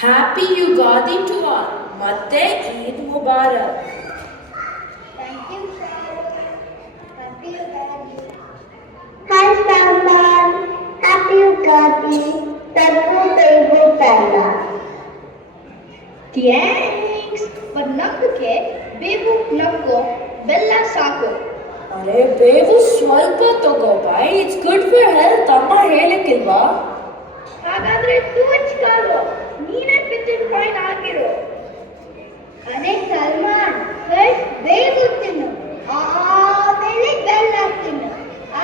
Happy Ugadi to all ಮತ್ತೆ ಈದ್ ಮುಬಾರಕ್. Hi Salman, happy Ugadi, Sarko Taibu Tala. Thanks. ನಮ್ಮಕ್ಕೆ ಬೇವು ನಮ್ಗೋ ಬೆಲ್ಲ ಸಾಕು. ಅರೆ ಬೇವು ಸ್ವಲ್ಪ ತಗೋ ಬೈ, ಇಟ್ಸ್ ಗುಡ್ ಫಾರ್ ಹೆಲ್ತ್. ಅಮ್ಮ ಹೇಳಿಕ್ಕಿಲ್ವಾ? ಹಾಗಾದ್ರೆ ಟೂ ಕಾಲು ನೀನೇ ಪಿಚ್ಚಿನ ಪಾಯಿಂಟ್ ಆಗಿರು. ಅರೆ ಸಲ್ಮಾನ್, ಫಸ್ಟ್ ಬೇವು ತಿನ್ನು, ಆಮೇಲೆ ಬೆಲ್ಲ ತಿನ್ನು.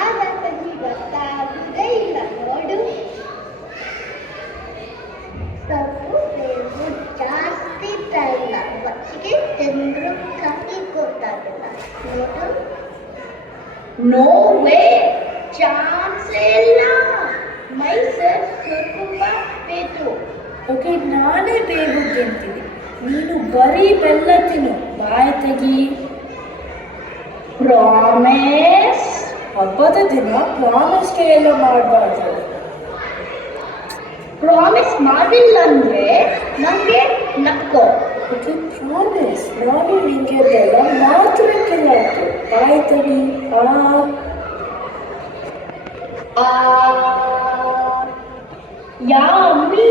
ಆಗ ತಂಗಿ ಗೊತ್ತಾಗುವುದೇ ಇಲ್ಲ ನೋಡು. ಸ್ವಲ್ಪ ಬೇವು ಜಾಸ್ತಿ ತರಲ್ಲ, ಒಟ್ಟಿಗೆ ತಿಂದ್ರು ಕಹಿ ಗೊತ್ತಾಗಲ್ಲ ನೋಡು. ನೋ ವೇ, ಚಾನ್ಸೇ ಇಲ್ಲ. ಮೈಸೂರು ಸುರ್ಕುಂಬ ಬೇತು. ಓಕೆ, ನಾನೇ ಬೇವು ತಿಂತೀನಿ, ನೀನು ಬರೀ ಬೆಲ್ಲ ತಿನ್ನು. ಬಾಯ್ ತೆಗಿ. ಪ್ರಾಮಿಸ್. ಹಬ್ಬದ ದಿನ ಪ್ರಾಮಿಸ್ಗೆ ಎಲ್ಲ ಮಾಡಬಾರ್ದು. ಪ್ರಾಮಿಸ್ ಮಾಡಿಲ್ಲ ಅಂದ್ರೆ ನಂಗೆ ನಕ್ಕೋ. ಓಕೆ ಪ್ರಾಮಿಸ್, ನಾನು ನಿಂಗೆ ಬೆಲ್ಲ ಮಾತ್ರಕ್ಕಿಲ್ಲ. ಬಾಯ್ ತೆಗಿ. Yummy!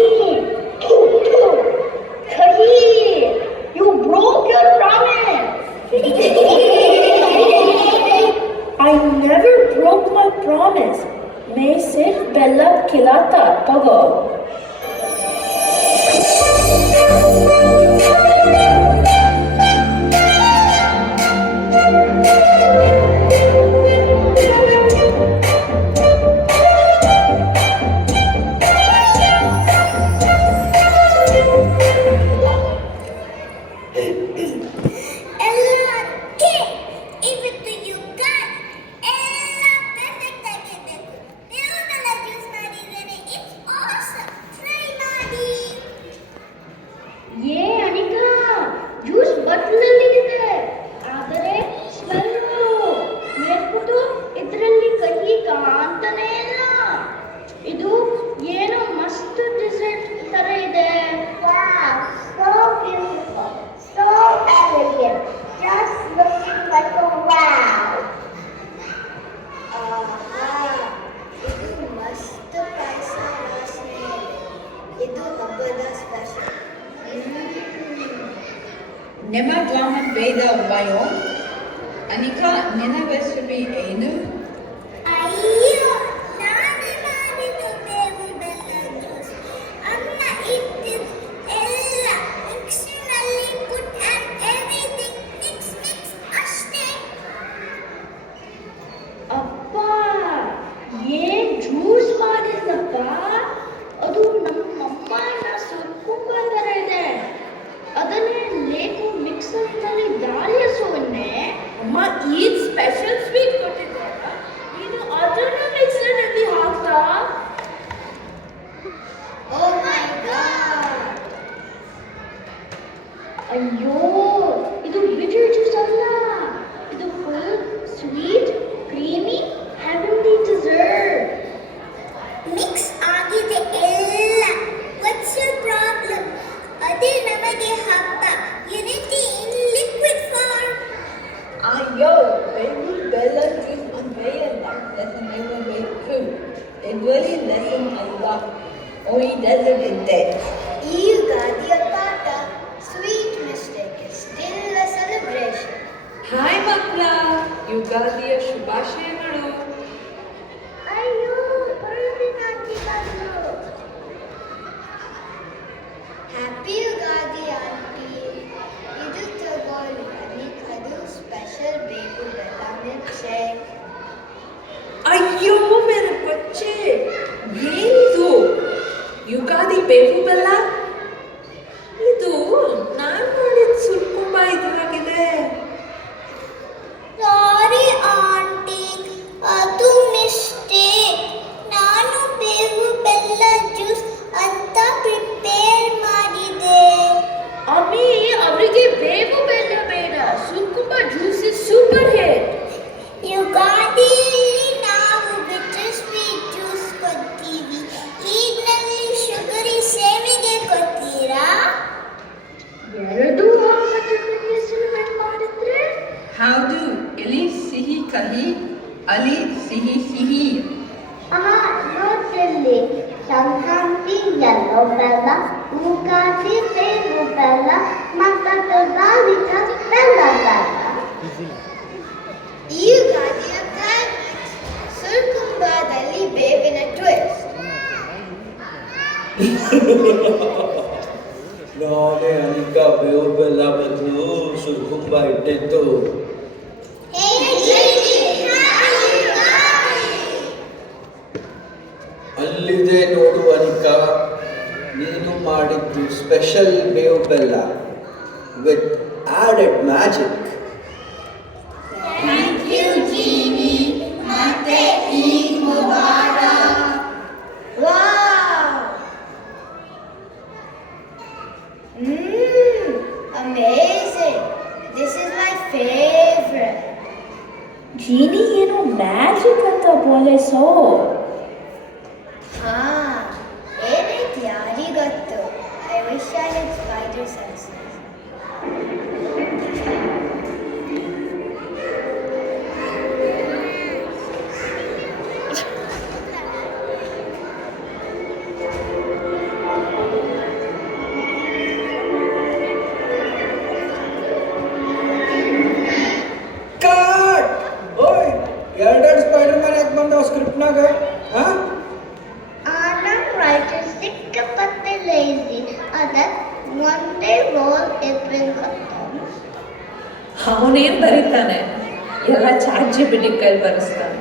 Kahi! You broke your promise! I never broke my promise. मैं सिर्फ बेल्ला खिलाता. तगो. ನಿಮ್ಮ ಡ್ರಾಮನ್ ವೇದ ಬಯೋ. ಅನಿಕಾ, ನಿನ್ನ ರೆಸಿಪಿ ಏನು? ಅಯ್ಯೋ, ನಾನೇ ಮಾಡಿದ್ದು ಬೇವು ಬೆಲ್ಲ ಜ್ಯೂಸ್. ಅಮ್ಮ ಇಟ್ಟಿದ್ದು ಎಲ್ಲ ಮಿಕ್ಸಿನಲ್ಲಿ ಪುಟ್ ಆ್ಯಂಡ್ ಎವ್ರಿಥಿಂಗ್ ಮಿಕ್ಸ್ ಅಷ್ಟೇ. ಅಪ್ಪ, ಏನ್ ಜ್ಯೂಸ್ ಮಾಡಿದ್ನಪ್ಪ? ಅದು ನಮ್ಮಮ್ಮ ಸುರ್ಕುಂಬ ಥರ ಇದೆ. ಅದನ್ನೇ ಲೇಕು ಮಿಕ್ಸರ್ನಲ್ಲಿ ದಾಳಿಸೋನ್ನೇ. ಅಮ್ಮ ಈದ್ ಸ್ಪೆಷಲ್ ಸ್ವೀಟ್ ಕೊಟ್ಟಿದ್ದೆ ಅಲ್ಲ, ನೀನು ಅದನ್ನ ಮಿಕ್ಸರ್ನಲ್ಲಿ ಹಾಕ್ತಾ? Oh my god! ಅಯ್ಯೋ, ಇದು ಬಿಟರ್ ಜ್ಯೂಸ್ ಅಲ್ಲ, ಇದು full sweet creamy heavenly dessert. Mix ಆಗಿದೆ ಎಲ್ಲ. What's your problem? ಅದೇ ನಮಗೆ ಹಬ್ಬ. Unity in liquid form. ಅಯ್ಯೋ, ಬೇವು ಬೆಲ್ಲ ಜ್ಯೂಸ್ ಅಂದ್ರೆ lesson never made true. It really lesson Allah. Only desert is dead. ಈ ಯುಗಾದಿಯ ಪಾಠ, sweet mistake is still a celebration. Hi ಮಕ್ಕಳ, ಯುಗಾದಿಯ ಶುಭಾಶಯಗಳು. ಅಯ್ಯೋ, ಬರುತ್ತಿನಾಗಿ ಬಂದು. Happy Ugadi aunty. ಇದು ತಗೊಳ್ಳಿ, ಅನಿಕದು ಸ್ಪೆಷಲ್ ಬೇವು ಬೆಲ್ಲ ಮಿಲ್ಕ್ ಶೇಕ್. ಅಯ್ಯೋ ಮೇರೆ ಬಚ್ಚೆ, ಏನಿದು? ಯುಗಾದಿ ಬೇವು ಬೆಲ್ಲ? ಇದು ನಾನು ಮಾಡಿದ ಸುರ್ಕುಂಬ ಇದ್ರಾಗಿದೆ. ಸಾರಿ ಆಂಟಿ, ತುಂಬ ಇಟ್ಟಿತ್ತು. ಅಲ್ಲಿದೆ ನೋಡು ಅನಿಕಾ, ನೀನು ಮಾಡಿದ್ದು ಸ್ಪೆಷಲ್ ಬೇವು ಬೆಲ್ಲ with added magic. Amazing! This is my favorite. Genie ಏನು ಮ್ಯಾಜಿಕ್ ಅಂತ ಬೋಲಿಸೋ. ಏನೈತಿ ಯಾರಿಗೊತ್ತು. I wish I had spider senses. ಎರಡೆರಡು ಸ್ಪೈಡರ್ ಮ್ಯಾನ್ ಯಾಕೆ ಬಂದವ ಸ್ಕ್ರಿಪ್ಟ್ನಾಗ? ನಮ್ಮ ರೈಟರ್ ಸಿಕ್ಕಾಪಟ್ಟೆ ಲೇಜಿ. ಅದಕ್ಕೆ ಒಂದೇ ರೋಲ್ ಇರ್ಬೇಕಂತ. ಅವನೇನು ಬರೀತಾನೆ, ಎಲ್ಲ ChatGPT ಕೈಲಿ ಬರೆಸ್ತಾನೆ.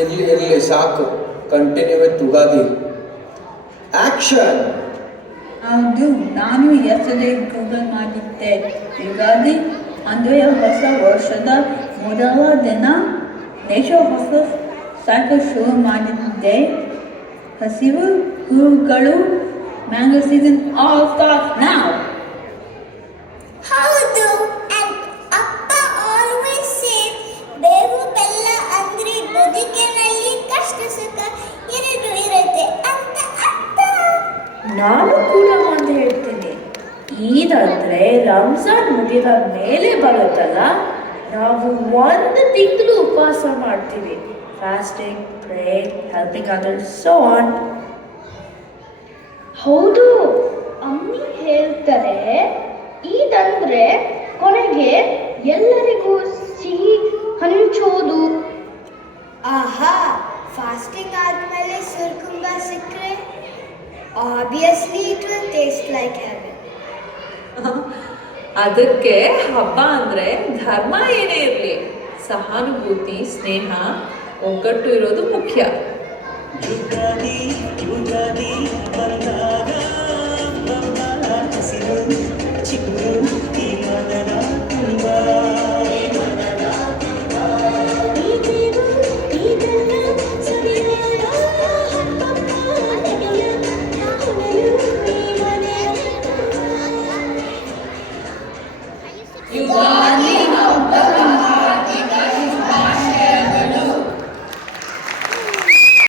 ಇರ್ಲಿ ಸಾಕು. Continue with Ugadi. ಆಕ್ಷನ್. ಹೌದು, ನಾನು ಎಸ್ಟರ್ಡೇ ಗೂಗಲ್ ಮಾಡಿದ್ದೆ. ಯುಗಾದಿ ಅಂದರೆ ಹೊಸ ವರ್ಷದ ಮೊದಲ ದಿನ. ನೇಚರ್ ಹೊಸ ಸೈಕಲ್ ಶುರು ಮಾಡಿದ್ದೆ. ಹಸಿರು ಹೂಗಳು mango season all starts now. ಹೌದು, ಅಪ್ಪ ಆಲ್ವೇಸ್ ಸೇ ಬೇವು ಬೆಲ್ಲ ಅಂದ್ರೆ ಬದುಕಿನಲ್ಲಿ ಕಷ್ಟ ಸುಖ ಎರಡು ಇರುತ್ತೆ ಅಂತ ಅರ್ಥ. ನಾನು ಕೂಡ ಒಂದು ಹೇಳ್ತೀನಿ. ಈದ್ ಅಂದ್ರೆ ರಂಜಾನ್ ಮುಗಿದ ಮೇಲೆ ಬರುತ್ತಲ್ಲ, ನಾವು 1 ತಿಂಗಳು ಉಪವಾಸ ಮಾಡ್ತೀವಿ. Fasting, praying, helping others, so on. ಹೌದು, ಅಮ್ಮಿ ಹೇಳ್ತಾರೆ ಇದಂದ್ರೆ ಕೊನೆಗೆ ಎಲ್ಲರಿಗೂ ಸಿಹಿ ಹಂಚೋದು. ಆಹಾ, ಫಾಸ್ಟಿಂಗ್ ಆದ್ಮೇಲೆ ಸುರ್ಕುಂಬ ಸಿಕ್ಕರೆ obviously it will taste like Heaven. ಅದಕ್ಕೆ ಹಬ್ಬ ಅಂದರೆ ಧರ್ಮ ಏನೇ ಇರಲಿ, ಸಹಾನುಭೂತಿ, ಸ್ನೇಹ, ಒಗ್ಗಟ್ಟು ಇರೋದು ಮುಖ್ಯ. ಯುಗಾದಿ ಯುಗಾದಿ ಬಂದ